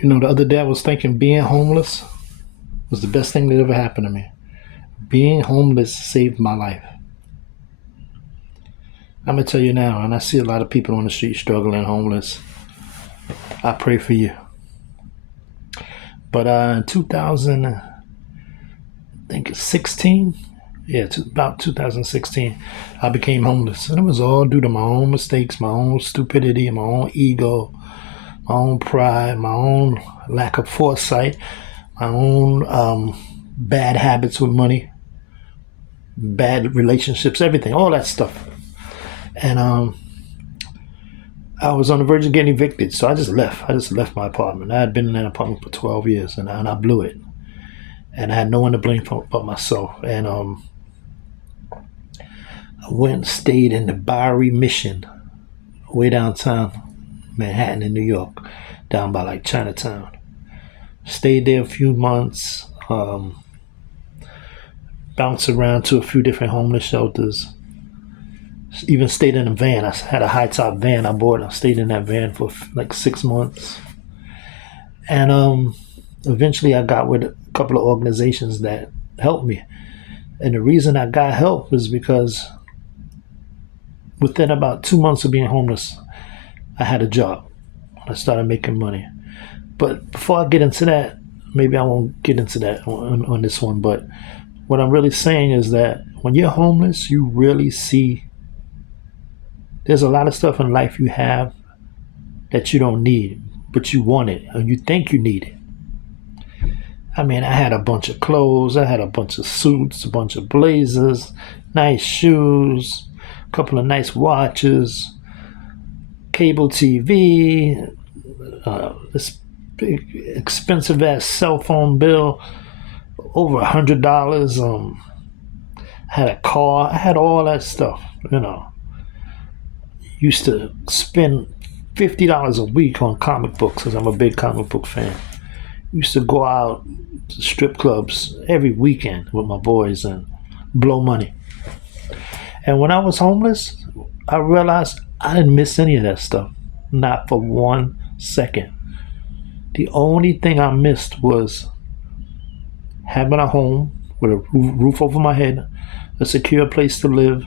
You know, the other day I was thinking being homeless was the best thing that ever happened to me. Being homeless saved my life. I'm gonna tell you now, and I see a lot of people on the street struggling, homeless. I pray for you. But in 2000, I think it's 16, yeah, about 2016, I became homeless. And it was all due to my own mistakes, my own stupidity, my own ego, my own pride, my own lack of foresight, my own bad habits with money, bad relationships, everything, all that stuff. And I was on the verge of getting evicted, so I just left. I just left my apartment. I had been in that apartment for 12 years, and I blew it. And I had no one to blame for but myself. And I went and stayed in the Bowery Mission, way downtown Manhattan in New York, down by like Chinatown. Stayed there a few months, bounced around to a few different homeless shelters. Even stayed in a van. I had a high top van I bought. I stayed in that van for like 6 months. And eventually I got with a couple of organizations that helped me. And the reason I got help is because within about 2 months of being homeless, I had a job. I started making money. But before I get into that, maybe I won't get into that on this one, but what I'm really saying is that when you're homeless, you really see there's a lot of stuff in life you have that you don't need, but you want it, and you think you need it. I mean, I had a bunch of clothes, I had a bunch of suits, a bunch of blazers, nice shoes, a couple of nice watches, cable TV, this big expensive ass cell phone bill, over $100. I had a car, I had all that stuff, you know. Used to spend $50 a week on comic books because I'm a big comic book fan. Used to go out to strip clubs every weekend with my boys and blow money. And when I was homeless, I realized I didn't miss any of that stuff. Not for 1 second. The only thing I missed was having a home with a roof over my head, a secure place to live,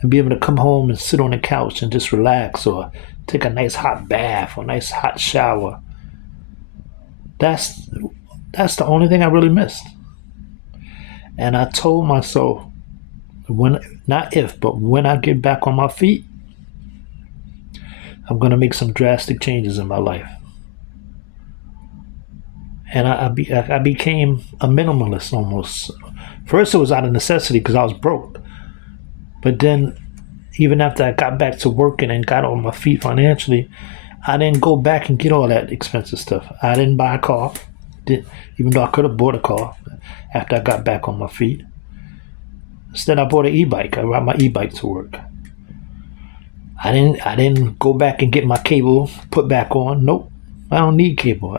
and be able to come home and sit on the couch and just relax or take a nice hot bath or a nice hot shower. That's the only thing I really missed. And I told myself, not if, but when I get back on my feet, I'm going to make some drastic changes in my life. And I became a minimalist almost. First it was out of necessity because I was broke. But then, even after I got back to working and got on my feet financially, I didn't go back and get all that expensive stuff. I didn't buy a car, even though I could have bought a car after I got back on my feet. Instead, I bought an e-bike. I ride my e-bike to work. I didn't go back and get my cable put back on. Nope, I don't need cable.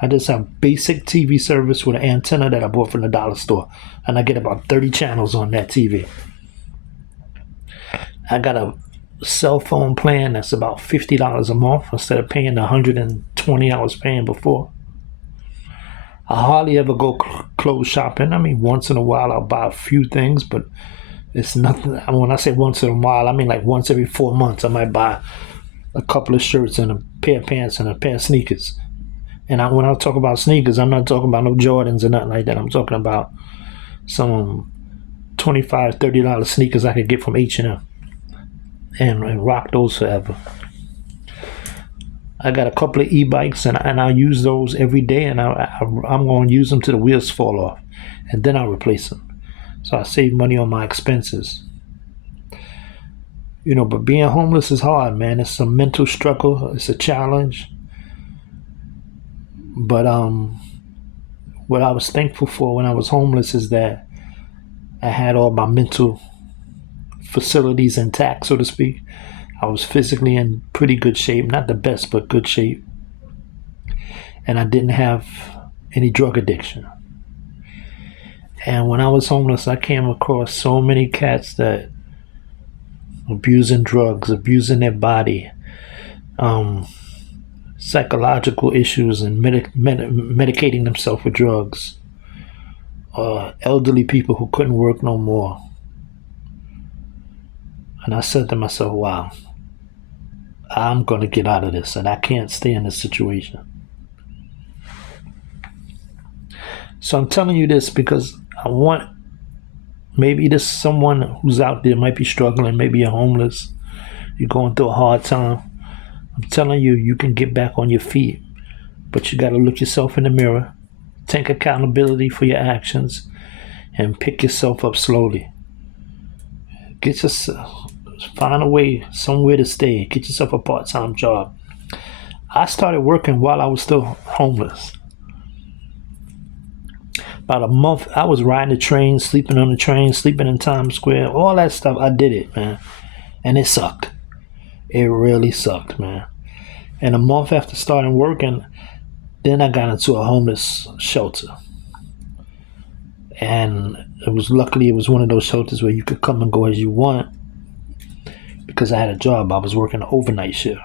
I just have basic TV service with an antenna that I bought from the dollar store, and I get about 30 channels on that TV. I got a cell phone plan that's about $50 a month instead of paying the $120 I was paying before. I hardly ever go clothes shopping. I mean, once in a while I'll buy a few things, but it's nothing. When I say once in a while, I mean like once every 4 months I might buy a couple of shirts and a pair of pants and a pair of sneakers. And when I talk about sneakers, I'm not talking about no Jordans or nothing like that. I'm talking about some $25, $30 sneakers I could get from H&M. And rock those forever. I got a couple of e-bikes and I use those every day, and I'm going to use them till the wheels fall off, and then I'll replace them. So I save money on my expenses. You know, but being homeless is hard, man. It's a mental struggle. It's a challenge. But what I was thankful for when I was homeless is that I had all my mental facilities intact, so to speak. I was physically in pretty good shape, not the best, but good shape. And I didn't have any drug addiction. And when I was homeless, I came across so many cats that abusing drugs, abusing their body, psychological issues and medicating themselves with drugs, elderly people who couldn't work no more. And I said to myself, wow, I'm going to get out of this and I can't stay in this situation. So I'm telling you this because I want, maybe there's someone who's out there might be struggling, maybe you're homeless, you're going through a hard time. I'm telling you, you can get back on your feet, but you got to look yourself in the mirror, take accountability for your actions, and pick yourself up slowly. Get yourself, find a way, somewhere to stay. Get yourself a part-time job. I started working while I was still homeless. About a month, I was riding the train, sleeping on the train, sleeping in Times Square, all that stuff. I did it, man. And it sucked. It really sucked, man. And a month after starting working, then I got into a homeless shelter. And luckily it was one of those shelters where you could come and go as you want. Because I had a job, I was working an overnight shift.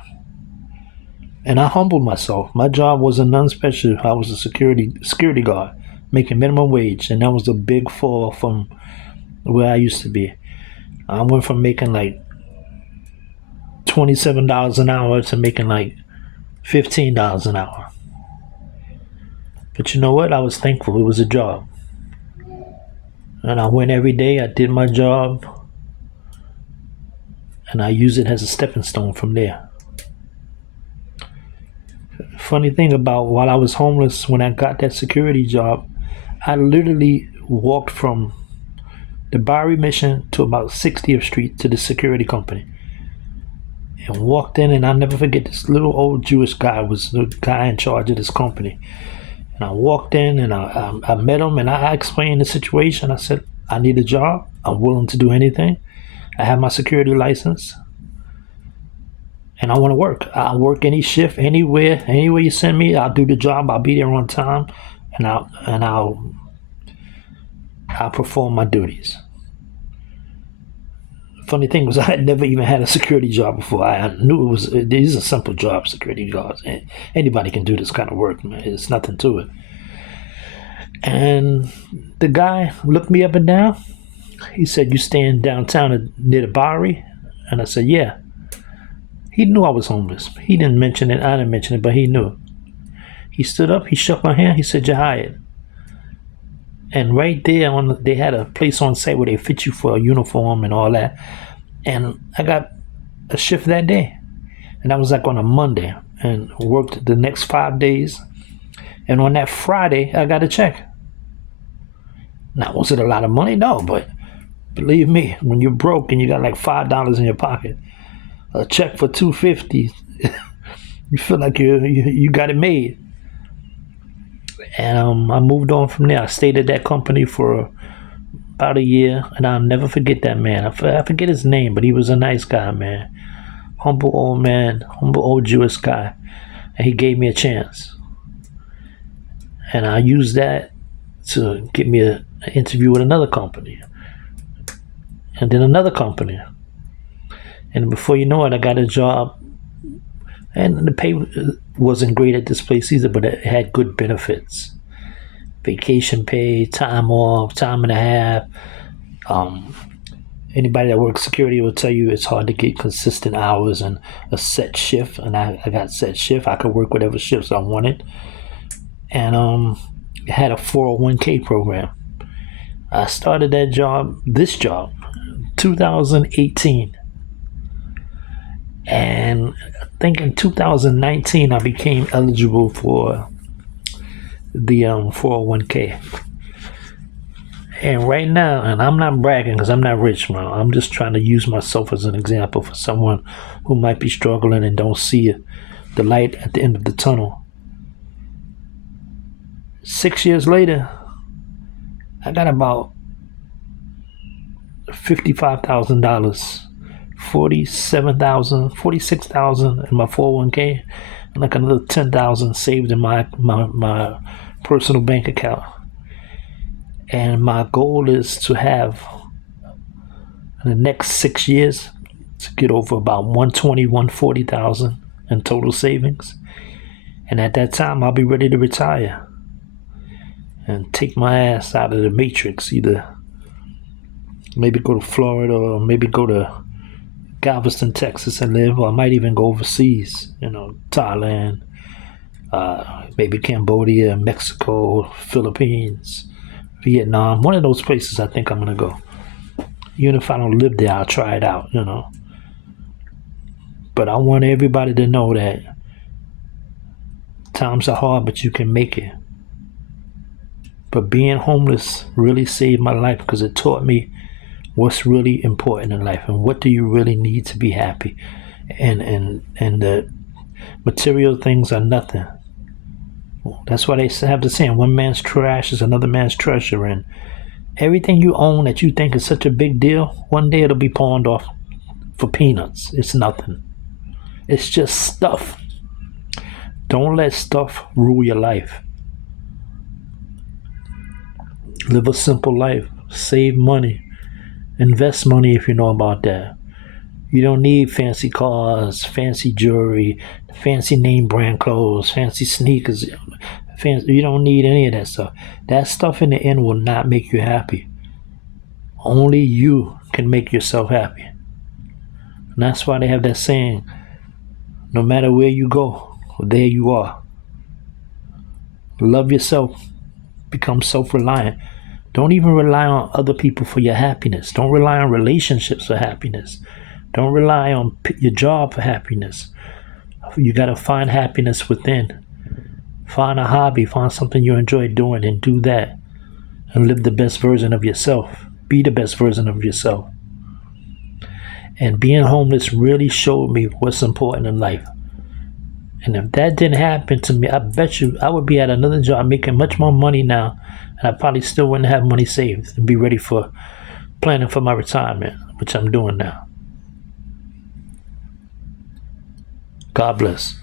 And I humbled myself. My job was none special. I was a security guard, making minimum wage. And that was a big fall from where I used to be. I went from making like $27 an hour to making like $15 an hour. But you know what? I was thankful. It was a job. And I went every day. I did my job. And I used it as a stepping stone from there. Funny thing about while I was homeless, when I got that security job, I literally walked from the Bowery Mission to about 60th Street to the security company. And walked in, and I'll never forget, this little old Jewish guy was the guy in charge of this company. And I walked in and I met him and I explained the situation. I said, I need a job. I'm willing to do anything. I have my security license. And I want to work. I'll work any shift, anywhere you send me. I'll do the job. I'll be there on time. And I'll perform my duties. Funny thing was I had never even had a security job before. I knew these are simple jobs, security jobs. Anybody can do this kind of work, man. It's nothing to it. And the guy looked me up and down. He said, you staying downtown near the Bowery? And I said, yeah. He knew I was homeless. He didn't mention it. I didn't mention it, but he knew. He stood up. He shook my hand. He said, you're hired. And right there, they had a place on site where they fit you for a uniform and all that. And I got a shift that day. And that was like on a Monday. And worked the next 5 days. And on that Friday, I got a check. Now, was it a lot of money? No, but believe me, when you're broke and you got like $5 in your pocket, a check for $2.50, you feel like you got it made. And I moved on from there. I stayed at that company for about a year, and I'll never forget that man. I forget his name, but he was a nice guy, man. Humble old Jewish guy. And he gave me a chance. And I used that to get me an interview with another company. And then another company. And before you know it, I got a job. And the pay wasn't great at this place either, but it had good benefits. Vacation pay, time off, time and a half. Anybody that works security will tell you it's hard to get consistent hours and a set shift. And I got set shift. I could work whatever shifts I wanted. And it had a 401k program. I started this job, 2018. And I think in 2019, I became eligible for the 401k. And right now, and I'm not bragging because I'm not rich, man. I'm just trying to use myself as an example for someone who might be struggling and don't see the light at the end of the tunnel. 6 years later, I got about $55,000. $46,000 in my 401k, and like another $10,000 saved in my personal bank account. And my goal is to have in the next 6 years to get over about $120,000, $140,000 in total savings. And at that time, I'll be ready to retire and take my ass out of the matrix. Either maybe go to Florida or maybe go to Galveston, Texas and live, or I might even go overseas, Thailand, maybe Cambodia, Mexico, Philippines, Vietnam. One of those places I think I'm going to go. Even if I don't live there, I'll try it out, But I want everybody to know that times are hard, but you can make it. But being homeless really saved my life because it taught me what's really important in life and what do you really need to be happy. And the material things are nothing. That's why they have the saying, one man's trash is another man's treasure. And everything you own that you think is such a big deal, one day it'll be pawned off for peanuts. It's nothing. It's just stuff. Don't let stuff rule your life. Live a simple life. Save money. Invest money if you know about that. You don't need fancy cars, fancy jewelry, fancy name brand clothes, fancy sneakers. You don't need any of that stuff. That stuff in the end will not make you happy. Only you can make yourself happy. And that's why they have that saying, no matter where you go, there you are. Love yourself. Become self-reliant. Don't even rely on other people for your happiness. Don't rely on relationships for happiness. Don't rely on your job for happiness. You got to find happiness within. Find a hobby. Find something you enjoy doing and do that. And live the best version of yourself. Be the best version of yourself. And being homeless really showed me what's important in life. And if that didn't happen to me, I bet you I would be at another job making much more money now. And I probably still wouldn't have money saved and be ready for planning for my retirement, which I'm doing now. God bless.